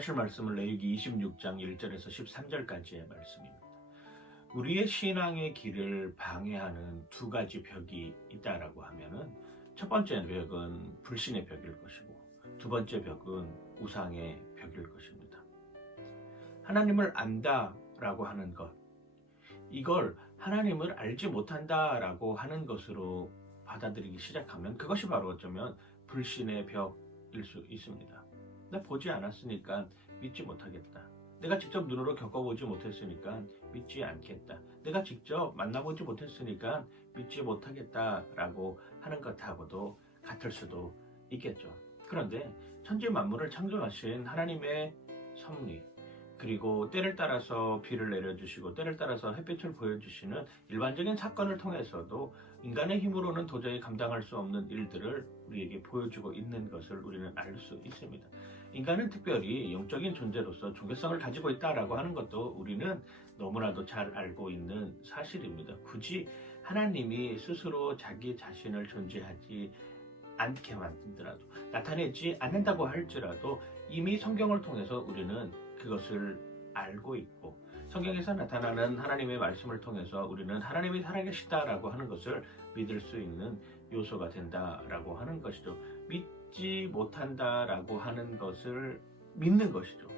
하실 말씀은 레위기 26장 1절에서 13절까지의 말씀입니다. 우리의 신앙의 길을 방해하는 두 가지 벽이 있다라고 하면은 첫 번째 벽은 불신의 벽일 것이고 두 번째 벽은 우상의 벽일 것입니다. 하나님을 안다라고 하는 것, 이걸 하나님을 알지 못한다라고 하는 것으로 받아들이기 시작하면 그것이 바로 어쩌면 불신의 벽일 수 있습니다. 나 보지 않았으니까 믿지 못하겠다. 내가 직접 눈으로 겪어보지 못했으니까 믿지 않겠다. 내가 직접 만나보지 못했으니까 믿지 못하겠다라고 하는 것하고도 같을 수도 있겠죠. 그런데 천지 만물을 창조하신 하나님의 섭리, 그리고 때를 따라서 비를 내려주시고 때를 따라서 햇빛을 보여주시는 일반적인 사건을 통해서도 인간의 힘으로는 도저히 감당할 수 없는 일들을 우리에게 보여주고 있는 것을 우리는 알 수 있습니다. 인간은 특별히 영적인 존재로서 종교성을 가지고 있다라고 하는 것도 우리는 너무나도 잘 알고 있는 사실입니다. 굳이 하나님이 스스로 자기 자신을 존재하지 않게 만들더라도, 나타내지 않는다고 할지라도 이미 성경을 통해서 우리는 그것을 알고 있고, 성경에서 나타나는 하나님의 말씀을 통해서 우리는 하나님이 살아계시다라고 하는 것을 믿을 수 있는 요소가 된다라고 하는 것이죠. 믿지 못한다라고 하는 것을 믿는 것이죠.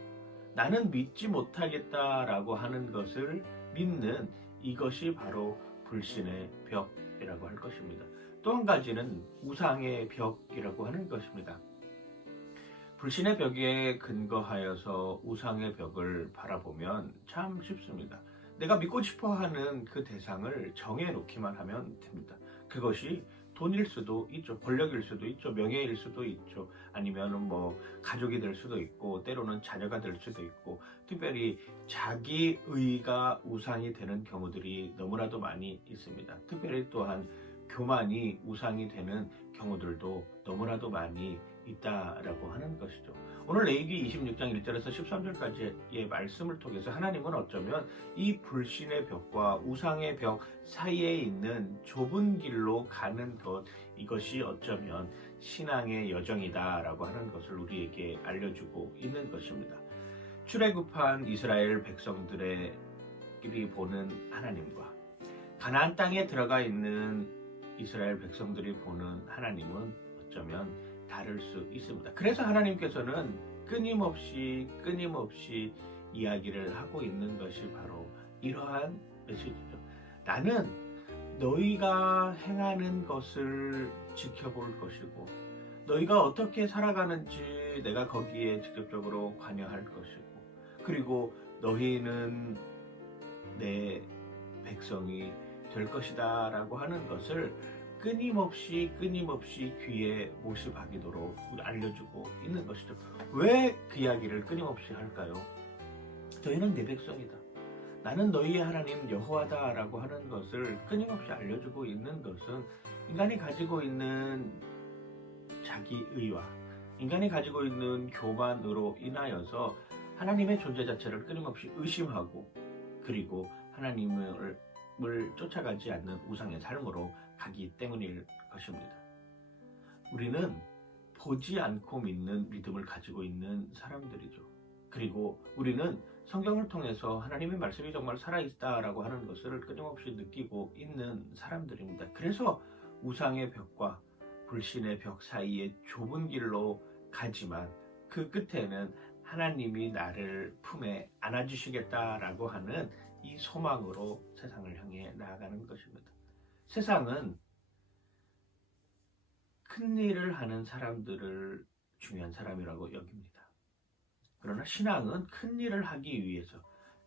나는 믿지 못하겠다라고 하는 것을 믿는 이것이 바로 불신의 벽이라고 할 것입니다. 또 한 가지는 우상의 벽이라고 하는 것입니다. 불신의 벽에 근거하여서 우상의 벽을 바라보면 참 쉽습니다. 내가 믿고 싶어 하는 그 대상을 정해놓기만 하면 됩니다. 그것이 돈일 수도 있죠. 권력일 수도 있죠. 명예일 수도 있죠. 아니면 가족이 될 수도 있고, 때로는 자녀가 될 수도 있고, 특별히 자기 의가 우상이 되는 경우들이 너무나도 많이 있습니다. 특별히 또한 교만이 우상이 되는 경우들도 너무나도 많이 있다라고 하는 것이죠. 오늘 레위기 26장 1절에서 13절까지의 말씀을 통해서 하나님은 어쩌면 이 불신의 벽과 우상의 벽 사이에 있는 좁은 길로 가는 것, 이것이 어쩌면 신앙의 여정이다라고 하는 것을 우리에게 알려주고 있는 것입니다. 출애굽한 이스라엘 백성들의 끼리 보는 하나님과 가나안 땅에 들어가 있는 이스라엘 백성들이 보는 하나님은 어쩌면 다를 수 있습니다. 그래서 하나님께서는 끊임없이 이야기를 하고 있는 것이 바로 이러한 메시지죠. 나는 너희가 행하는 것을 지켜볼 것이고, 너희가 어떻게 살아가는지 내가 거기에 직접적으로 관여할 것이고, 그리고 너희는 내 백성이 될 것이다 라고 하는 것을 끊임없이 귀에 못이 박이도록 알려주고 있는 것이죠. 왜 그 이야기를 끊임없이 할까요? 너희는 내 백성이다. 나는 너희의 하나님 여호와다 라고 하는 것을 끊임없이 알려주고 있는 것은 인간이 가지고 있는 자기의와 인간이 가지고 있는 교만으로 인하여서 하나님의 존재 자체를 끊임없이 의심하고, 그리고 하나님을 쫓아가지 않는 우상의 삶으로 가기 때문일 것입니다. 우리는 보지 않고 믿는 믿음을 가지고 있는 사람들이죠. 그리고 우리는 성경을 통해서 하나님의 말씀이 정말 살아있다라고 하는 것을 끊임없이 느끼고 있는 사람들입니다. 그래서 우상의 벽과 불신의 벽 사이의 좁은 길로 가지만 그 끝에는 하나님이 나를 품에 안아주시겠다라고 하는 이 소망으로 세상을 향해 나아가는 것입니다. 세상은 큰 일을 하는 사람들을 중요한 사람이라고 여깁니다. 그러나 신앙은 큰 일을 하기 위해서,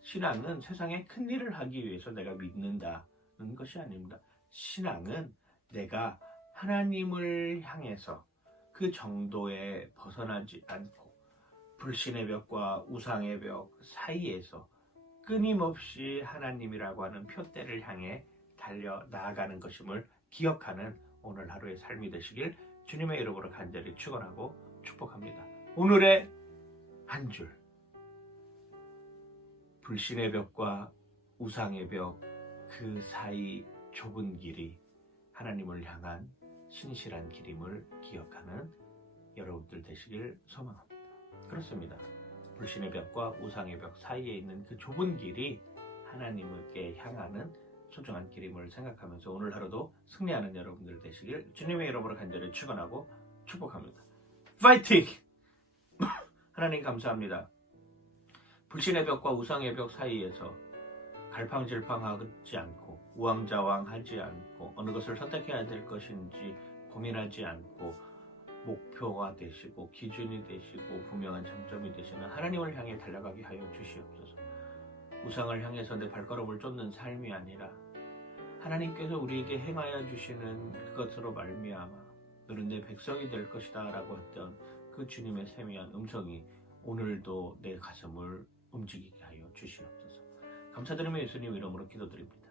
신앙은 세상에 큰 일을 하기 위해서 내가 믿는다는 것이 아닙니다. 신앙은 내가 하나님을 향해서 그 정도에 벗어나지 않고 불신의 벽과 우상의 벽 사이에서 끊임없이 하나님이라고 하는 표대를 향해 달려 나아가는 것임을 기억하는 오늘 하루의 삶이 되시길 주님의 이름으로 간절히 축원하고 축복합니다. 오늘의 한 줄, 불신의 벽과 우상의 벽 그 사이 좁은 길이 하나님을 향한 신실한 길임을 기억하는 여러분들 되시길 소망합니다. 그렇습니다. 불신의 벽과 우상의 벽 사이에 있는 그 좁은 길이 하나님께 향하는 소중한 길임을 생각하면서 오늘 하루도 승리하는 여러분들 되시길 주님의 이름으로 간절히 축원하고 축복합니다. 파이팅! 하나님 감사합니다. 불신의 벽과 우상의 벽 사이에서 갈팡질팡하지 않고 우왕좌왕하지 않고 어느 것을 선택해야 될 것인지 고민하지 않고 목표가 되시고 기준이 되시고 분명한 장점이 되시는 하나님을 향해 달려가게 하여 주시옵소서. 우상을 향해서 내 발걸음을 쫓는 삶이 아니라 하나님께서 우리에게 행하여 주시는 그것으로 말미암아 너는 내 백성이 될 것이다 라고 했던 그 주님의 세미한 음성이 오늘도 내 가슴을 움직이게 하여 주시옵소서. 감사드리며 예수님 이름으로 기도드립니다.